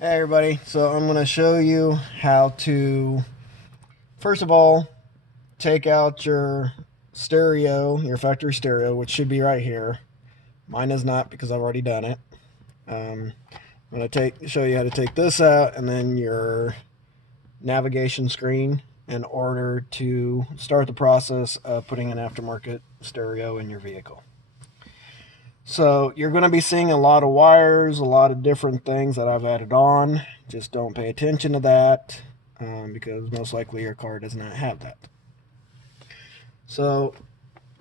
Hey everybody, so I'm going to show you how to, first of all, take out your stereo, your factory stereo, which should be right here. Mine is not because I've already done it. I'm going to show you how to take this out and then your navigation screen in order to start the process of putting an aftermarket stereo in your vehicle. So you're going to be seeing a lot of wires, a lot of different things that I've added on. Just don't pay attention to that because most likely your car does not have that. So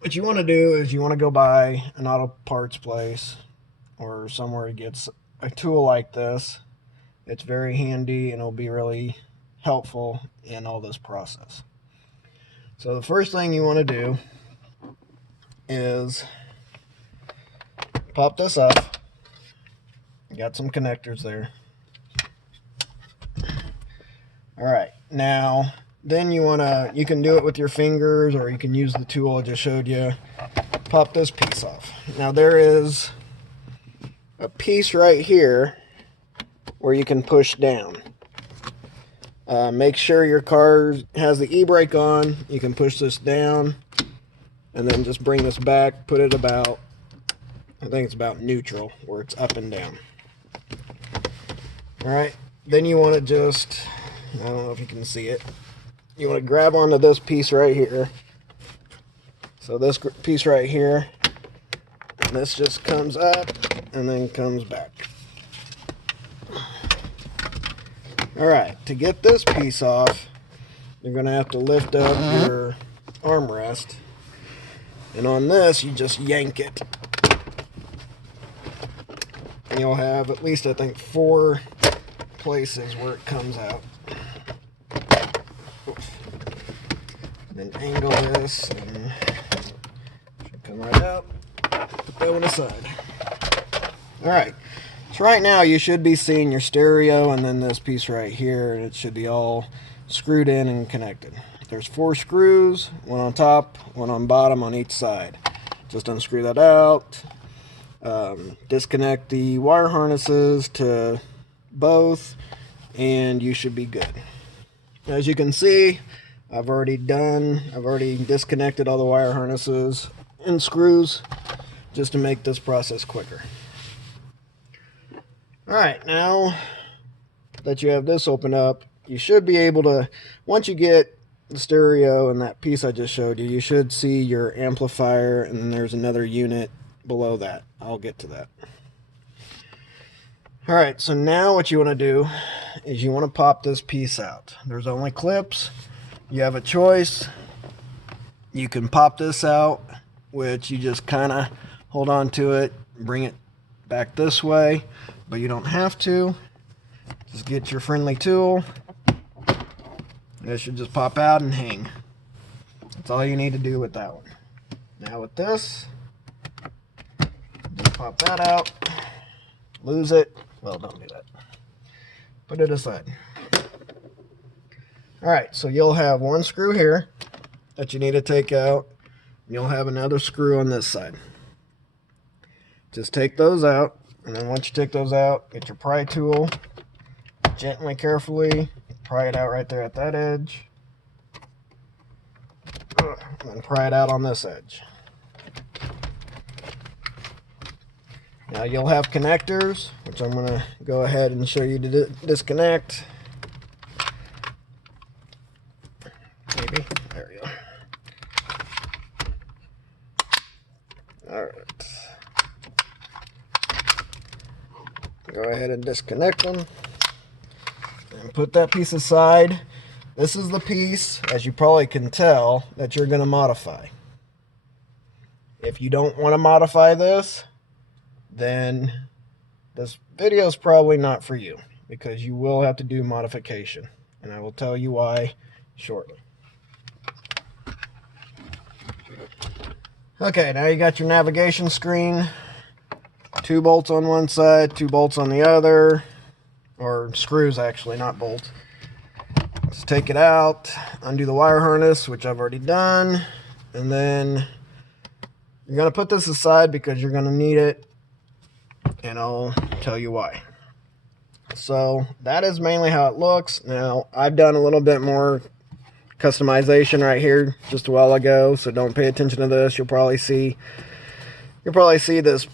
what you want to do is you want to go buy an auto parts place or somewhere that gets a tool like this. It's very handy and it'll be really helpful in all this process. So the first thing you want to do is pop this up. Got some connectors there. All right, now then you can do it with your fingers or you can use the tool I just showed you. Pop this piece off. Now there is a piece right here where you can push down. Make sure your car has the e-brake on. You can push this down and then just bring this back, put it about, I think it's about neutral, where it's up and down. All right, then you want to just, I don't know if you can see it, you want to grab onto this piece right here. So this piece right here, this just comes up and then comes back. All right, to get this piece off, you're going to have to lift up your armrest. And on this, you just yank it. And you'll have at least, I think, 4 places where it comes out. Then angle this and it should come right out. Put that one aside. Alright, so right now you should be seeing your stereo and then this piece right here, and it should be all screwed in and connected. There's 4 screws, one on top, one on bottom on each side. Just unscrew that out. Disconnect the wire harnesses to both and you should be good. As you can see, I've already disconnected all the wire harnesses and screws just to make this process quicker. Alright, now that you have this open up, you should be able to, once you get the stereo and that piece I just showed you, you should see your amplifier and then there's another unit below that. I'll get to that. Alright, so now what you want to do is you want to pop this piece out. There's only clips. You have a choice. You can pop this out, which you just kind of hold on to it, bring it back this way, but you don't have to. Just get your friendly tool. This should just pop out and hang. That's all you need to do with that one. Now with this, just pop that out, lose it. Well, don't do that. Put it aside. Alright, so you'll have one screw here that you need to take out. And you'll have another screw on this side. Just take those out, and then once you take those out, get your pry tool, gently, carefully, pry it out right there at that edge. And then pry it out on this edge. Now you'll have connectors, which I'm going to go ahead and show you to disconnect. Maybe. There we go. Alright. Go ahead and disconnect them. And put that piece aside. This is the piece, as you probably can tell, that you're going to modify. If you don't want to modify this, then this video is probably not for you, because you will have to do modification, and I will tell you why shortly. Okay, now you got your navigation screen. 2 bolts on one side, 2 bolts on the other, or screws actually, not bolts. Just take it out, undo the wire harness, which I've already done, and then you're going to put this aside because you're going to need it, and I'll tell you why. So that is mainly how it looks. Now I've done a little bit more customization right here just a while ago, so don't pay attention to this. You'll probably see this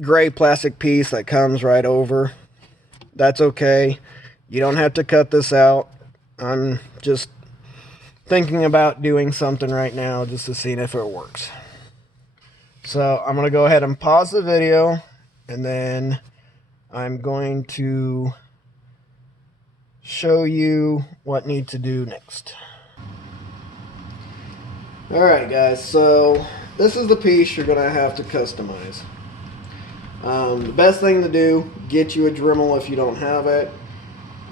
gray plastic piece that comes right over. That's okay. You don't have to cut this out. I'm just thinking about doing something right now just to see if it works. So I'm going to go ahead and pause the video, and then I'm going to show you what needs to do next. Alright guys, so this is the piece you're going to have to customize. The best thing to do, get you a Dremel if you don't have it.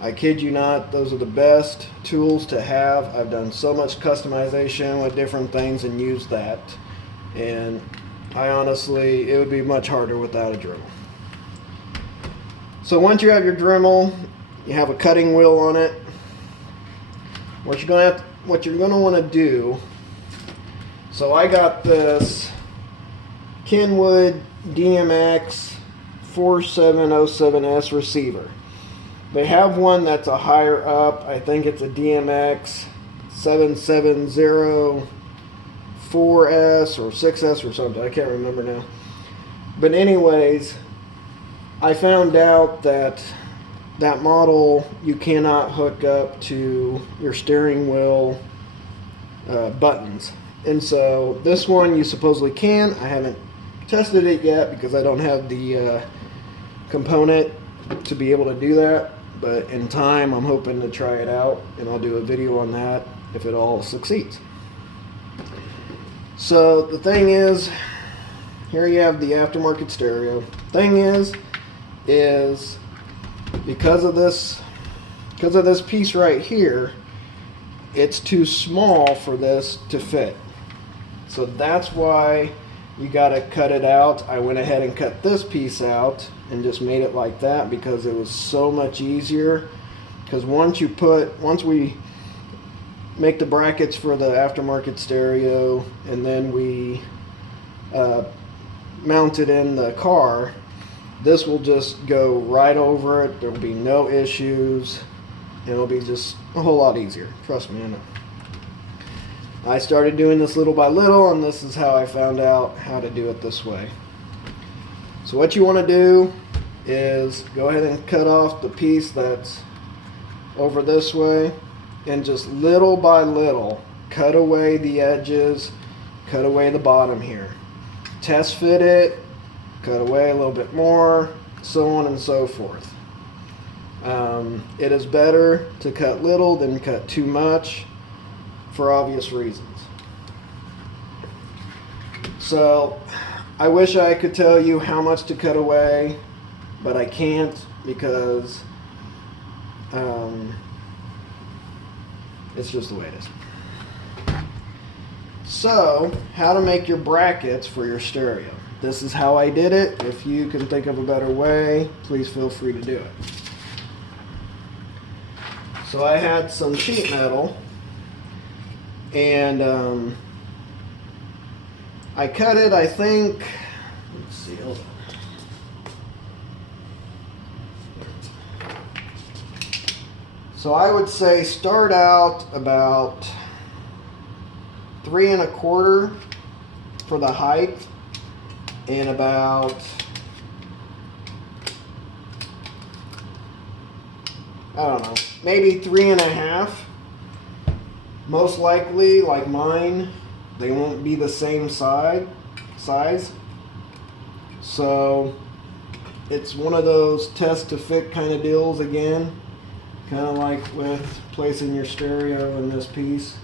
I kid you not, those are the best tools to have. I've done so much customization with different things and used that. And I honestly, it would be much harder without a Dremel. So once you have your Dremel, you have a cutting wheel on it. What you're going to want to do, so I got this Kenwood DMX 4707S receiver. They have one that's a higher up. I think it's a DMX 7704S or 6S or something. I can't remember now. But anyways, I found out that that model you cannot hook up to your steering wheel buttons. And so this one you supposedly can. I haven't tested it yet because I don't have the component to be able to do that. But in time, I'm hoping to try it out, and I'll do a video on that if it all succeeds. So the thing is, here you have the aftermarket stereo. Thing is because of this piece right here, it's too small for this to fit. So that's why you gotta cut it out. I went ahead and cut this piece out and just made it like that because it was so much easier. Because once we make the brackets for the aftermarket stereo and then we mount it in the car, this will just go right over it. There will be no issues. It'll be just a whole lot easier. Trust me, I know. I started doing this little by little, and this is how I found out how to do it this way. So what you want to do is go ahead and cut off the piece that's over this way, and just little by little cut away the edges, cut away the bottom here. Test fit it, cut away a little bit more, so on and so forth. It is better to cut little than cut too much, for obvious reasons. So I wish I could tell you how much to cut away, but I can't because it's just the way it is. So how to make your brackets for your stereo. This is how I did it. If you can think of a better way, please feel free to do it. So I had some sheet metal, and I cut it, I think, let's see, hold on. So I would say start out about 3 1/4 for the height, and about, I don't know, maybe 3 1/2. Most likely, like mine, they won't be the same size. So it's one of those test to fit kind of deals again, kind of like with placing your stereo in this piece.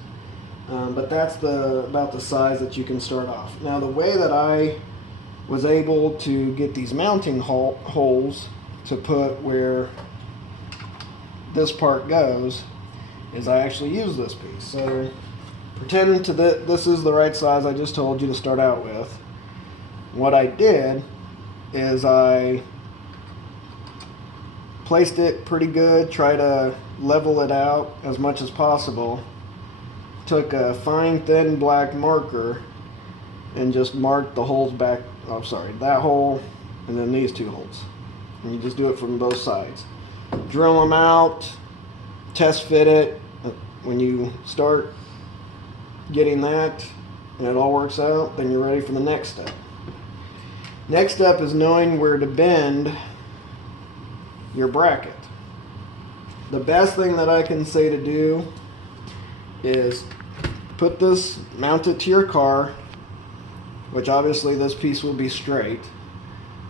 But that's about the size that you can start off. Now the way that I was able to get these mounting holes to put where this part goes is I actually use this piece. So pretend this is the right size I just told you to start out with. What I did is I placed it pretty good, try to level it out as much as possible. Took a fine thin black marker and just marked the holes back, oh sorry, that hole and then these two holes. And you just do it from both sides. drill them out, test fit it. When you start getting that and it all works out, then you're ready for the next step. Next step is knowing where to bend your bracket. The best thing that I can say to do is put this, mount it to your car, which obviously this piece will be straight.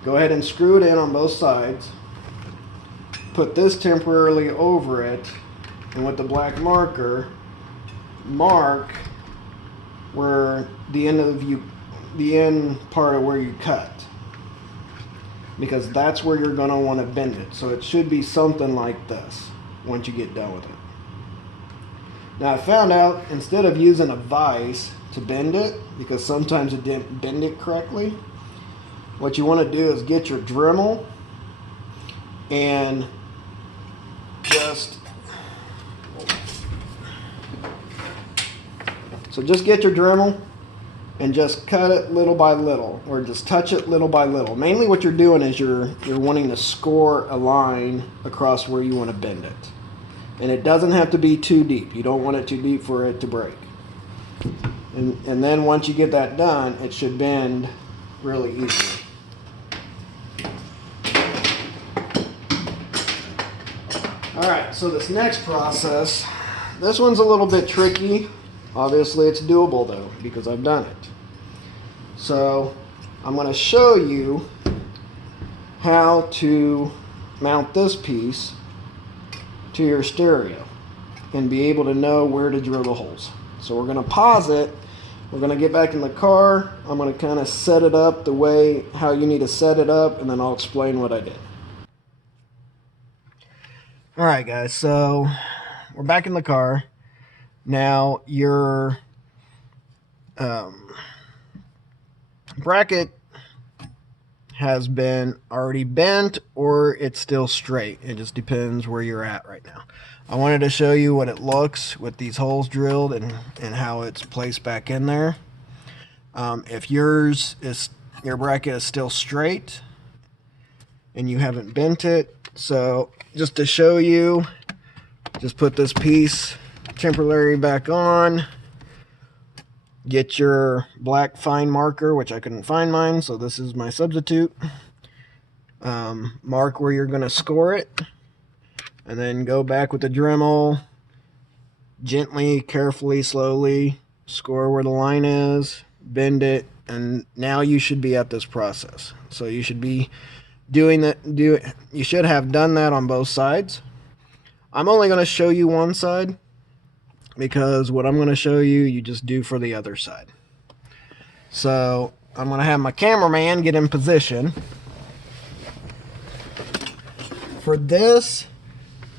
Go ahead and screw it in on both sides. Put this temporarily over it, and with the black marker, mark where the end part of where you cut, because that's where you're going to want to bend it. So it should be something like this once you get done with it. Now I found out, instead of using a vise to bend it, because sometimes it didn't bend it correctly, what you want to do is get your Dremel and just get your Dremel and just cut it little by little, or just touch it little by little. Mainly what you're doing is you're wanting to score a line across where you want to bend it. And it doesn't have to be too deep. You don't want it too deep for it to break. And then once you get that done, it should bend really easily. Alright, so this next process, this one's a little bit tricky. Obviously it's doable though, because I've done it. So I'm going to show you how to mount this piece to your stereo and be able to know where to drill the holes. So we're going to pause it. We're going to get back in the car. I'm going to kind of set it up the way how you need to set it up, and then I'll explain what I did. Alright guys, so we're back in the car. Now your bracket has been already bent, or it's still straight. It just depends where you're at right now. I wanted to show you what it looks with these holes drilled and how it's placed back in there. If your bracket is still straight and you haven't bent it, so just to show you, just put this piece temporarily back on. Get your black fine marker, which I couldn't find mine, so this is my substitute. Mark where you're going to score it, and then go back with the Dremel, gently, carefully, slowly score where the line is, bend it, and now you should be at this process. So you should be doing that. You should have done that on both sides. I'm only going to show you one side, because what I'm going to show you, you just do for the other side. So I'm going to have my cameraman get in position. For this,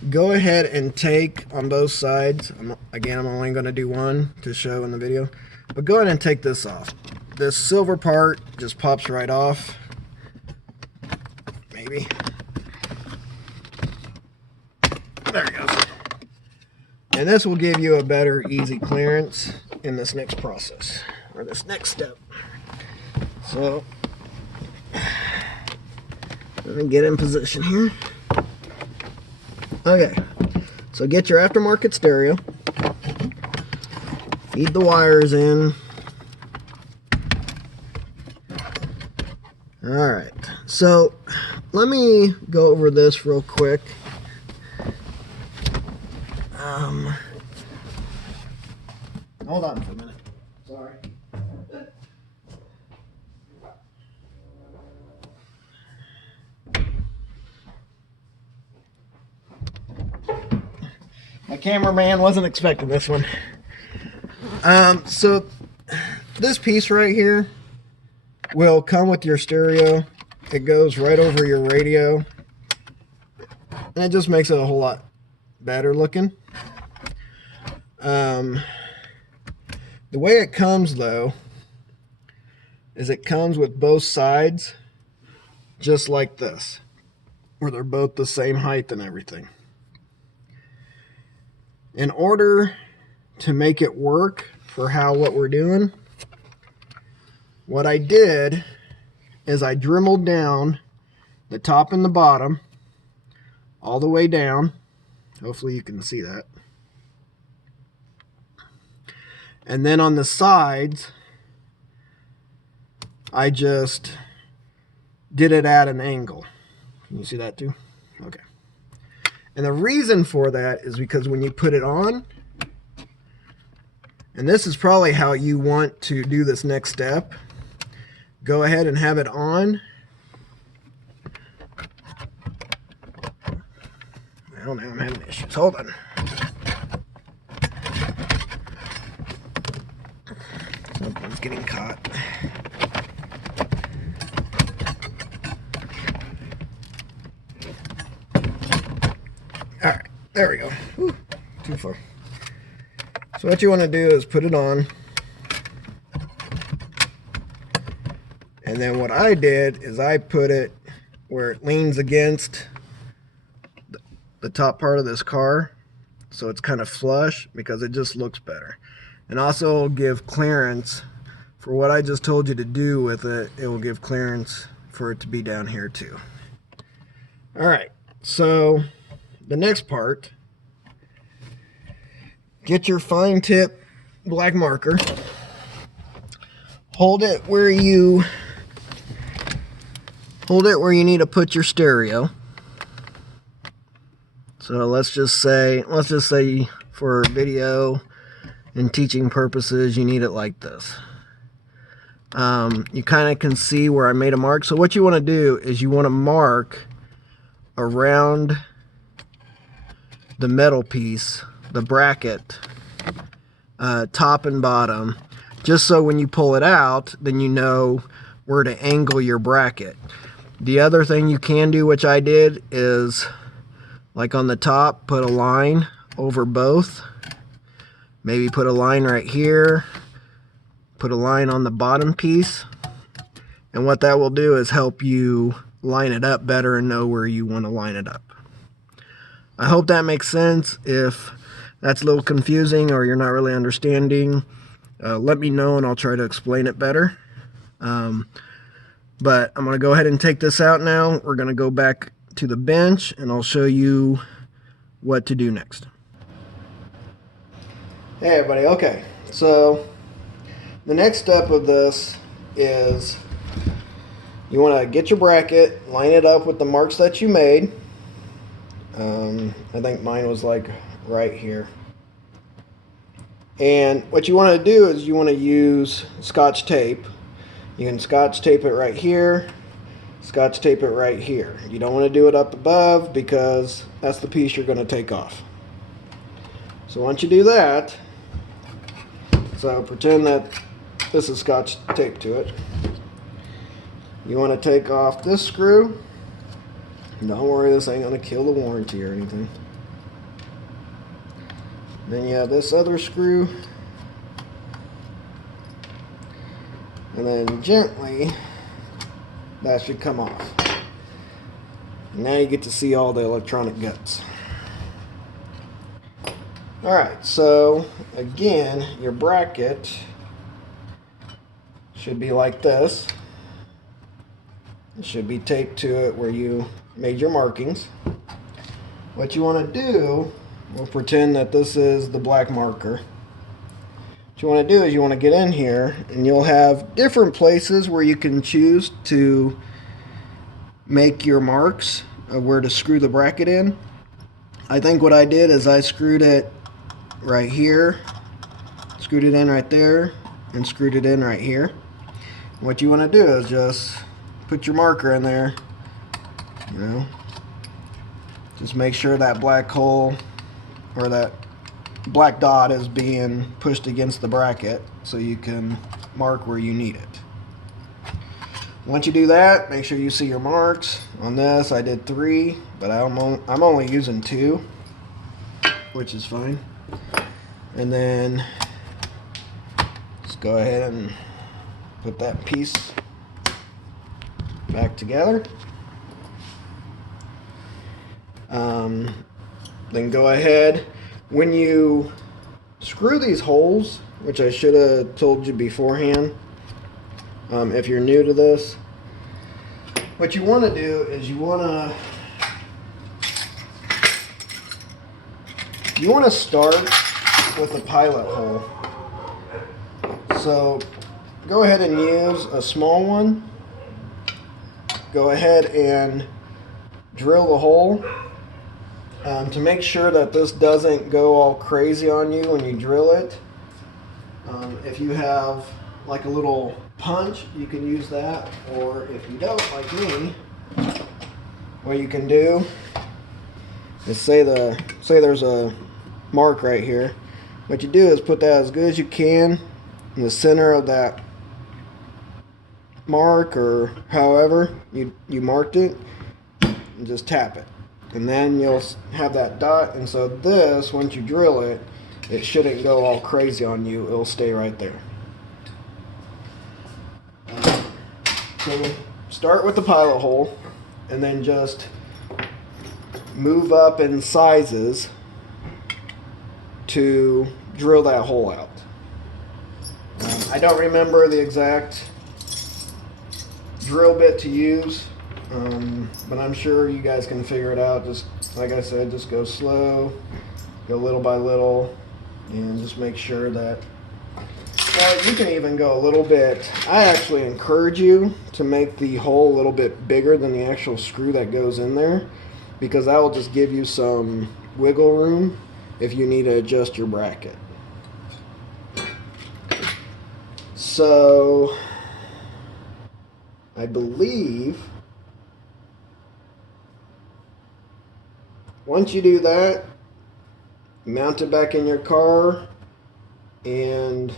go ahead and take on both sides. Again, I'm only going to do one to show in the video. But go ahead and take this off. This silver part just pops right off. Maybe. There it goes. And this will give you a better, easy clearance in this next process, or this next step. So, let me get in position here. Okay, so get your aftermarket stereo. Feed the wires in. Alright, so let me go over this real quick. Hold on for a minute. Sorry. My cameraman wasn't expecting this one. So this piece right here will come with your stereo. It goes right over your radio, and it just makes it a whole lot better looking. The way it comes though is it comes with both sides just like this, where they're both the same height and everything. In order to make it work for what we're doing, what I did is I dremeled down the top and the bottom all the way down. Hopefully you can see that. And then on the sides, I just did it at an angle. Can you see that too? Okay. And the reason for that is because when you put it on, and this is probably how you want to do this next step, go ahead and have it on. Oh, now I'm having issues. Hold on. Something's getting caught. Alright, there we go. Whew, too far. So what you want to do is put it on. And then what I did is I put it where it leans against the top part of this car. So it's kind of flush because it just looks better. And also give clearance for what I just told you to do with it. It will give clearance for it to be down here too. Alright, so the next part, get your fine tip black marker, hold it where you need to put your stereo. So let's just say for video and teaching purposes, you need it like this. You kind of can see where I made a mark. So what you want to do is you want to mark around the metal piece, the bracket, top and bottom, just so when you pull it out, then you know where to angle your bracket. The other thing you can do, which I did, is like on the top, put a line over both. Maybe put a line right here, put a line on the bottom piece, and what that will do is help you line it up better and know where you want to line it up. I hope that makes sense. If that's a little confusing or you're not really understanding, let me know and I'll try to explain it better. But I'm going to go ahead and take this out now. We're going to go back to the bench and I'll show you what to do next. Hey everybody, okay, so the next step of this is you want to get your bracket, line it up with the marks that you made. I think mine was like right here. And what you want to do is you want to use Scotch tape. You can Scotch tape it right here, Scotch tape it right here. You don't want to do it up above because that's the piece you're going to take off. So once you do that, so pretend that this is Scotch tape to it. You want to take off this screw. Don't worry, this ain't going to kill the warranty or anything. Then you have this other screw. And then gently, that should come off. Now you get to see all the electronic guts. Alright, so again, your bracket should be like this. It should be taped to it where you made your markings. What you want to do, we'll pretend that this is the black marker. What you want to do is you want to get in here and you'll have different places where you can choose to make your marks of where to screw the bracket in. I think what I did is I screwed it right here, screwed it in right there, and screwed it in right here. What you want to do is just put your marker in there, you know, just make sure that black hole or that black dot is being pushed against the bracket so you can mark where you need it. Once you do that, make sure you see your marks. On this I did 3, but I'm only using 2, which is fine. And then just go ahead and put that piece back together. Then go ahead, when you screw these holes, which I should have told you beforehand, if you're new to this, what you want to do is you want to You want to start with the pilot hole. So go ahead and use a small one. Go ahead and drill the hole. To make sure that this doesn't go all crazy on you when you drill it. If you have like a little punch, you can use that, or if you don't, like me, what you can do is say there's a mark right here. What you do is put that as good as you can in the center of that mark, or however you marked it, and just tap it, and then you'll have that dot. And so this, once you drill it, it shouldn't go all crazy on you. It'll stay right there. So start with the pilot hole, and then just move up in sizes to drill that hole out. I don't remember the exact drill bit to use, but I'm sure you guys can figure it out. Just like I said, just go slow, go little by little, and just make sure that, well, you can even go a little bit. I actually encourage you to make the hole a little bit bigger than the actual screw that goes in there, because that will just give you some wiggle room if you need to adjust your bracket. So I believe once you do that, mount it back in your car, and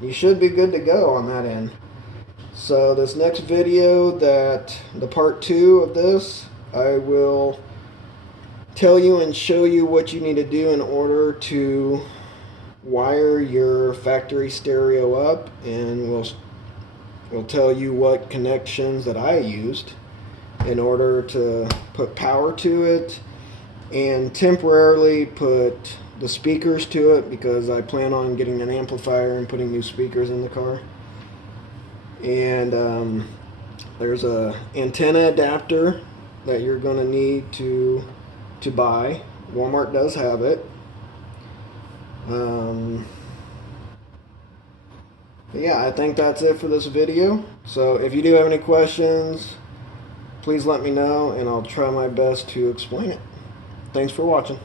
you should be good to go on that end. So this next video, the part 2 of this, I will tell you and show you what you need to do in order to wire your factory stereo up, and we'll tell you what connections that I used in order to put power to it and temporarily put the speakers to it, because I plan on getting an amplifier and putting new speakers in the car. And there's a antenna adapter that you're going to need to buy. Walmart does have it. Yeah, I think that's it for this video. So if you do have any questions, please let me know, and I'll try my best to explain it. Thanks for watching.